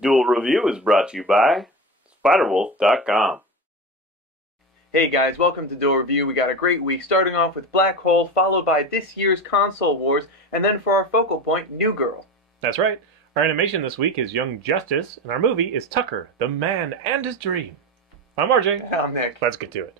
Duel Review is brought to you by SpiderWolf.com. Hey guys, welcome to Duel Review. We got a great week, starting off with Black Hole, followed by this year's console wars, and then for our focal point, New Girl. That's right. Our animation this week is Young Justice, and our movie is Tucker, the Man and His Dream. I'm RJ. I'm Nick. Let's get to it.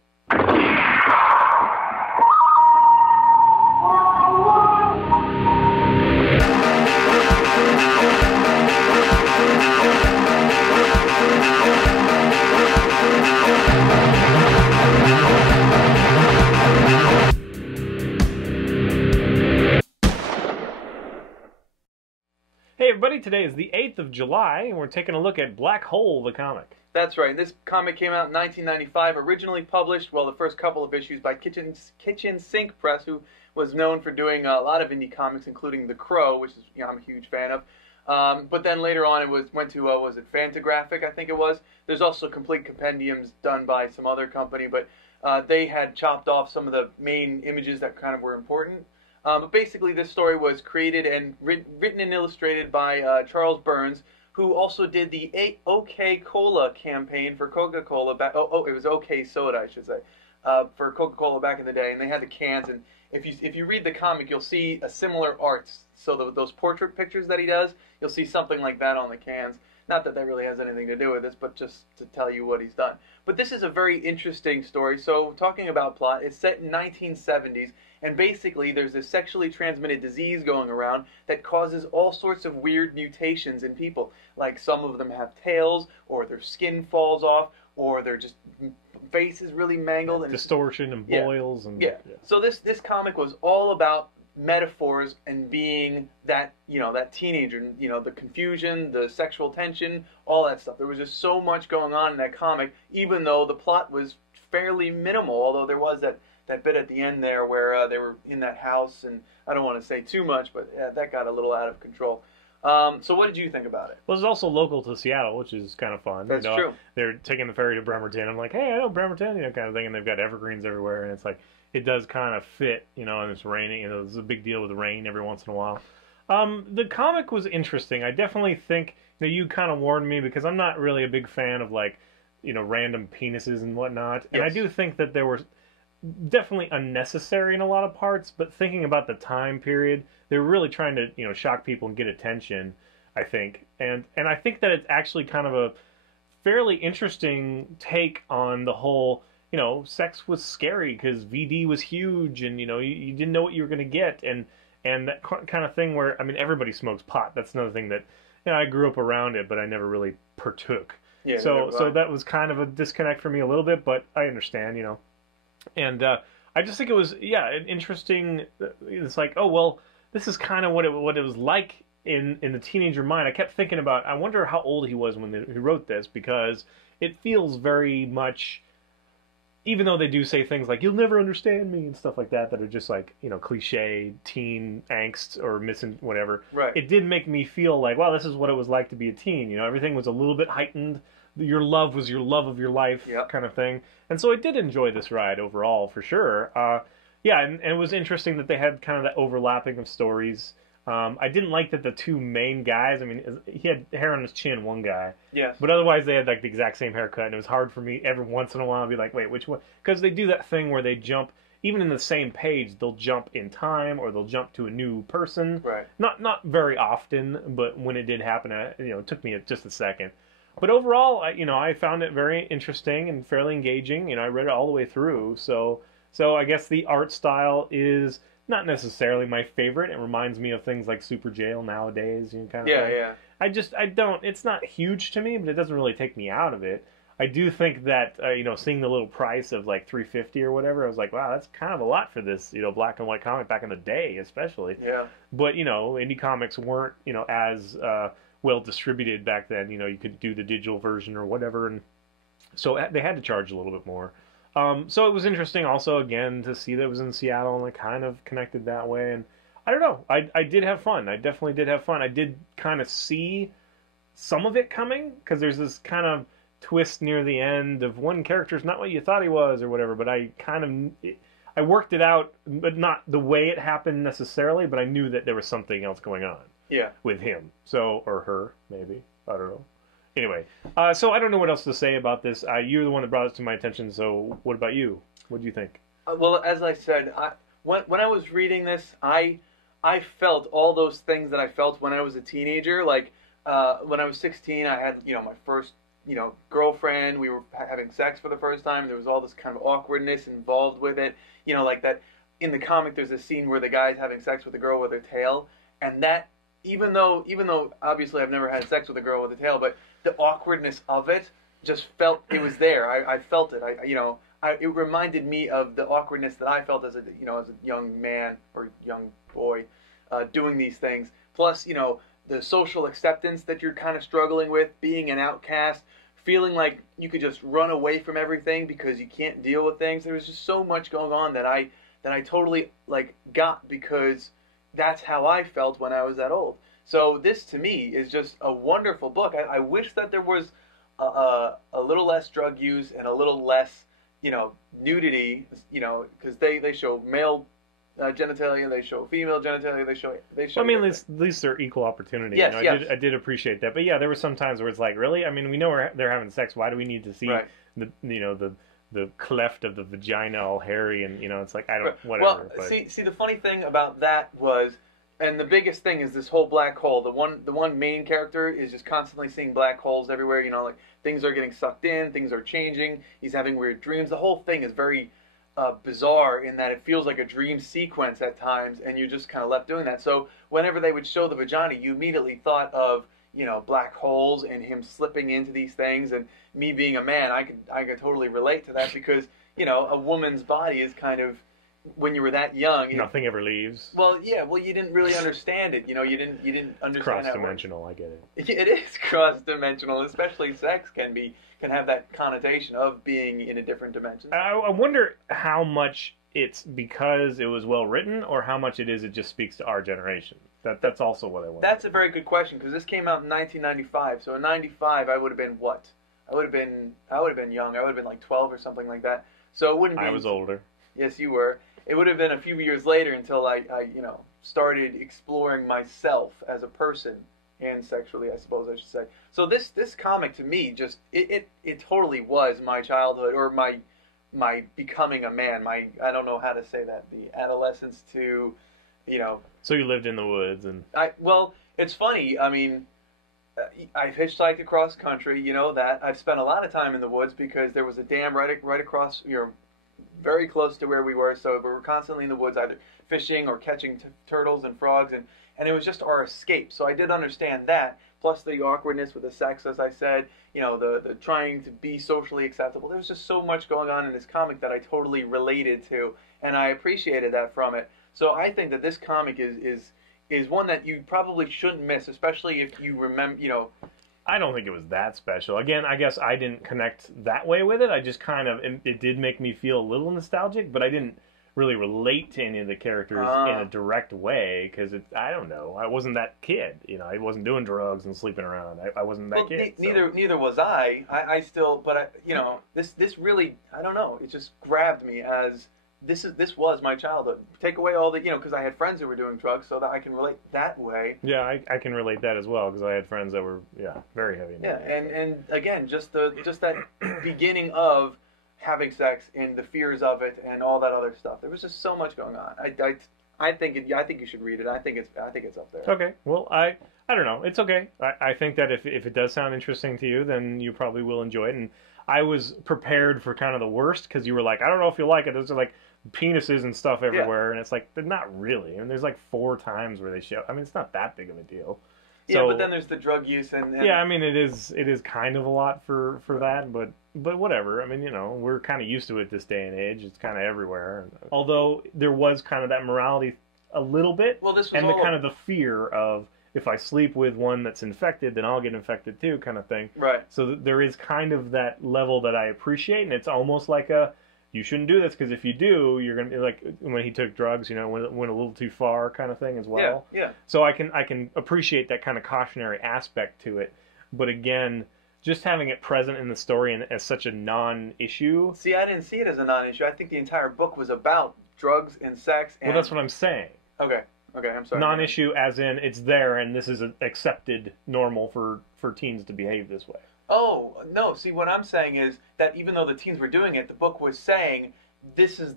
Hey everybody, today is the 8th of July, and we're taking a look at Black Hole, the comic. That's right. This comic came out in 1995, originally published, the first couple of issues by Kitchen Sink Press, who was known for doing a lot of indie comics, including The Crow, which is I'm a huge fan of. But then later on, it went to was it Fantagraphic, I think it was. There's also complete compendiums done by some other company, but they had chopped off some of the main images that kind of were important. But basically, this story was created and written and illustrated by Charles Burns, who also did the OK Cola campaign for Coca-Cola back. It was OK Soda, I should say, for Coca-Cola back in the day. And they had the cans. And if you read the comic, you'll see a similar art. So those portrait pictures that he does, you'll see something like that on the cans. Not that really has anything to do with this, but just to tell you what he's done. But this is a very interesting story. So talking about plot, it's set in 1970s. And basically, there's this sexually transmitted disease going around that causes all sorts of weird mutations in people. Like some of them have tails, or their skin falls off, or their just face is really mangled. And distortion and boils. Yeah. So this comic was all about metaphors and being that, that teenager, the confusion, the sexual tension, all that stuff. There was just so much going on in that comic, even though the plot was fairly minimal, although there was that bit at the end there where they were in that house, and I don't want to say too much, but that got a little out of control. So what did you think about it? Well, it's also local to Seattle, which is kind of fun. That's true. They're taking the ferry to Bremerton. I'm like, hey, I know Bremerton, kind of thing, and they've got evergreens everywhere, and it's like, it does kind of fit, and it's raining, it's a big deal with the rain every once in a while. The comic was interesting. I definitely think, you kind of warned me, because I'm not really a big fan of, random penises and whatnot, and I do think that there were definitely unnecessary in a lot of parts, but thinking about the time period, they were really trying to, shock people and get attention, I think. And I think that it's actually kind of a fairly interesting take on the whole, sex was scary because VD was huge and, you didn't know what you were going to get. And that kind of thing where, everybody smokes pot. That's another thing that, I grew up around it, but I never really partook. Yeah, so that was kind of a disconnect for me a little bit, but I understand, And I just think it was, an interesting. It's like, oh well, this is kind of what it was like in the teenager mind. I kept thinking about, I wonder how old he was when he wrote this, because it feels very much, even though they do say things like "you'll never understand me" and stuff like that are just like cliche teen angst or missing whatever. Right. It did make me feel like, wow, this is what it was like to be a teen. Everything was a little bit heightened. Your love was your love of your life, kind of thing. And so I did enjoy this ride overall, for sure. And it was interesting that they had kind of that overlapping of stories. I didn't like that the two main guys, he had hair on his chin, one guy. Yes. But otherwise they had the exact same haircut, and it was hard for me every once in a while to be like, wait, which one? Because they do that thing where they jump, even in the same page, they'll jump in time, or they'll jump to a new person. Right. Not very often, but when it did happen, it took me just a second. But overall, I found it very interesting and fairly engaging. I read it all the way through. So I guess the art style is not necessarily my favorite. It reminds me of things like Super Jail nowadays, kind of thing. Yeah. I don't. It's not huge to me, but it doesn't really take me out of it. I do think that seeing the little price of like $3.50 or whatever, I was like, wow, that's kind of a lot for this black and white comic back in the day, especially. Yeah. But indie comics weren't as well distributed back then. You could do the digital version or whatever, and so they had to charge a little bit more. So it was interesting also, again, to see that it was in Seattle and it kind of connected that way. And I don't know, I did have fun. I definitely did have fun. I did kind of see some of it coming, because there's this kind of twist near the end of one character's not what you thought he was or whatever, but I worked it out, but not the way it happened necessarily, but I knew that there was something else going on. Yeah. With him. So, or her, maybe. I don't know. Anyway, so I don't know what else to say about this. You're the one that brought it to my attention. So what about you? What do you think? Well, as I said, when I was reading this, I felt all those things that I felt when I was a teenager. Like when I was 16, I had my first girlfriend. We were having sex for the first time. There was all this kind of awkwardness involved with it. Like that in the comic, there's a scene where the guy's having sex with a girl with her tail, and that even though obviously I've never had sex with a girl with a tail, but the awkwardness of it just felt it was there. I felt it. It reminded me of the awkwardness that I felt as a young man or young boy doing these things. Plus, the social acceptance that you're kind of struggling with, being an outcast, feeling like you could just run away from everything because you can't deal with things. There was just so much going on that I totally got, because that's how I felt when I was that old. So this to me is just a wonderful book. I wish that there was a little less drug use and a little less nudity, because they show male genitalia, they show female genitalia, they show. Well, I mean, at least they're equal opportunity. Yes, yes. I did appreciate that, but yeah, there were some times where it's like, really? I mean, we know they're having sex. Why do we need to see the cleft of the vagina all hairy, and it's like, I don't, whatever. Well, see, the funny thing about that was, and the biggest thing is this whole black hole. The one main character is just constantly seeing black holes everywhere. Like things are getting sucked in, things are changing. He's having weird dreams. The whole thing is very bizarre in that it feels like a dream sequence at times, and you're just kind of left doing that. So whenever they would show the vagina, you immediately thought of black holes and him slipping into these things. And me being a man, I could totally relate to that, because a woman's body is kind of, when you were that young, nothing ever leaves. Well, yeah. Well, you didn't really understand it. You didn't understand. Cross-dimensional. I get it. It is cross-dimensional, especially sex can have that connotation of being in a different dimension. I wonder how much it's because it was well written, or how much it just speaks to our generation. That's also what I wonder. That's a very good question, because this came out in 1995. So in '95, I would have been what? I would have been young. I would have been like 12 or something like that. So it wouldn't be. I was older. Yes, you were. It would have been a few years later until I started exploring myself as a person, and sexually, I suppose I should say. So this comic to me just it totally was my childhood, or my becoming a man. I don't know how to say that. The adolescence to, So you lived in the woods, and well, it's funny. I mean, I've hitchhiked across country. That I've spent a lot of time in the woods, because there was a dam right across very close to where we were, so we were constantly in the woods, either fishing or catching turtles and frogs, and it was just our escape. So I did understand that, plus the awkwardness with the sex, as I said, the trying to be socially acceptable. There was just so much going on in this comic that I totally related to, and I appreciated that from it. So I think that this comic is one that you probably shouldn't miss, especially if you remember, I don't think it was that special. Again, I guess I didn't connect that way with it. I just it did make me feel a little nostalgic, but I didn't really relate to any of the characters in a direct way, because I don't know. I wasn't that kid. I wasn't doing drugs and sleeping around. I wasn't that kid. Neither was I. I still, but this really, I don't know. It just grabbed me as this was my childhood. Take away all the, because I had friends who were doing drugs, so that I can relate that way. Yeah, I can relate that as well, because I had friends that were very heavy. Yeah, and again, just that beginning of having sex and the fears of it and all that other stuff. There was just so much going on. I think you should read it. I think it's up there. Okay. Well, I don't know. It's okay. I think that if it does sound interesting to you, then you probably will enjoy it. And I was prepared for kind of the worst, because you were like, I don't know if you'll like it. Those are like penises and stuff everywhere, and it's like, they're not really. I mean, there's like 4 times where they show. I mean, it's not that big of a deal. Yeah, but then there's the drug use and yeah, I mean, it is kind of a lot for that, but whatever. I mean, we're kind of used to it this day and age. It's kind of everywhere. Although there was kind of that morality a little bit, well, this was and the kind of the fear of, if I sleep with one that's infected, then I'll get infected too, kind of thing. Right. So there is kind of that level that I appreciate, and it's almost like you shouldn't do this, because if you do, you're gonna be like when he took drugs, went a little too far, kind of thing as well. Yeah. So I can appreciate that kind of cautionary aspect to it, but again, just having it present in the story and as such a non-issue. See, I didn't see it as a non-issue. I think the entire book was about drugs and sex. And... Well, that's what I'm saying. Okay, I'm sorry. Non-issue as in it's there, and this is accepted normal for for teens to behave this way. Oh, no, see, what I'm saying is that even though the teens were doing it, the book was saying this is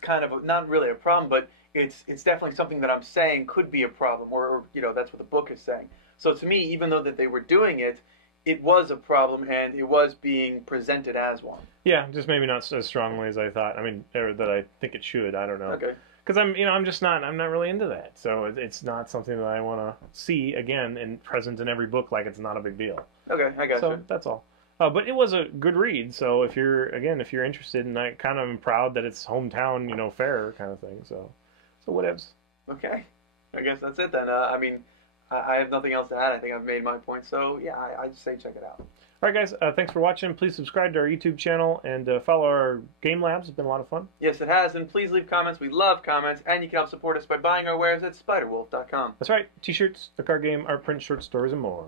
kind of not really a problem, but it's definitely something that I'm saying could be a problem, or that's what the book is saying. So to me, even though that they were doing it, it was a problem and it was being presented as one. Yeah, just maybe not as strongly as I thought. I mean, or that I think it should. I don't know. Okay. Because I'm not really into that. So it's not something that I want to see again and present in every book like it's not a big deal. Okay, I got So you. that's all. But it was a good read. So if you're interested, and I kind of am proud that it's hometown, fair kind of thing. So whatevs. Okay, I guess that's it then. I mean, I have nothing else to add. I think I've made my point. So yeah, I just say check it out. All right, guys. Thanks for watching. Please subscribe to our YouTube channel and follow our game labs. It's been a lot of fun. Yes, it has. And please leave comments. We love comments. And you can help support us by buying our wares at spiderwolf.com. That's right. T-shirts, the card game, art print, short stories, and more.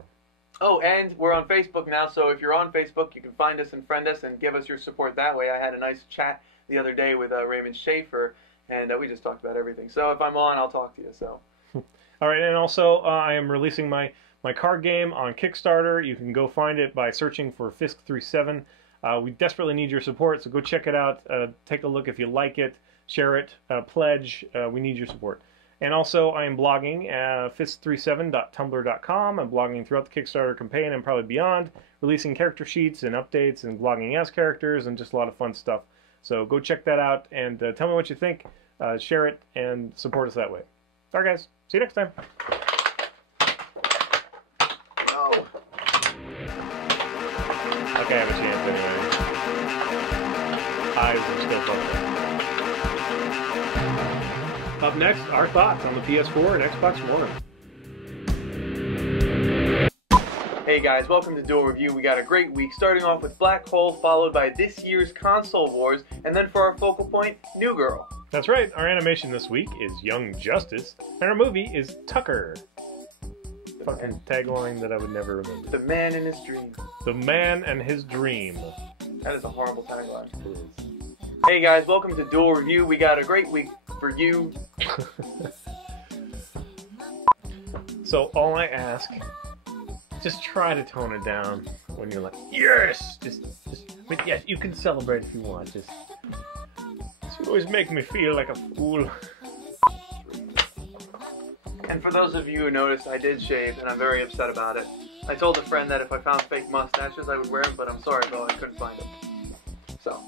Oh, and we're on Facebook now. So if you're on Facebook, you can find us and friend us and give us your support that way. I had a nice chat the other day with Raymond Schaefer, and we just talked about everything. So if I'm on, I'll talk to you. So. All right, and also I am releasing my card game on Kickstarter. You can go find it by searching for Fisk 37. We desperately need your support, so go check it out. Take a look if you like it. Share it. Pledge. We need your support. And also, I am blogging fisk37.tumblr.com. I'm blogging throughout the Kickstarter campaign and probably beyond, releasing character sheets and updates and blogging as characters and just a lot of fun stuff. So go check that out and tell me what you think. Share it and support us that way. All right, guys. See you next time. No. Okay, I have a chance anyway. Eyes are still focused. Up next, our thoughts on the PS4 and Xbox One. Hey guys, welcome to Duel Review. We got a great week, starting off with Black Hole, followed by this year's console wars, and then for our focal point, New Girl. That's right, our animation this week is Young Justice, and our movie is Tucker. Fucking tagline that I would never remember. The Man in His Dream. The Man and His Dream. That is a horrible tagline. Hey guys, welcome to Duel Review. We got a great week for you. So all I ask, just try to tone it down when you're like, yes! But yes, you can celebrate if you want, you always make me feel like a fool. And for those of you who noticed, I did shave, and I'm very upset about it. I told a friend that if I found fake mustaches, I would wear them, but I'm sorry, Bo, I couldn't find them. So.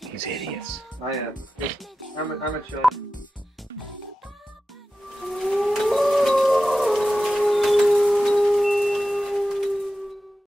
He's hideous. I am. I'm a chill.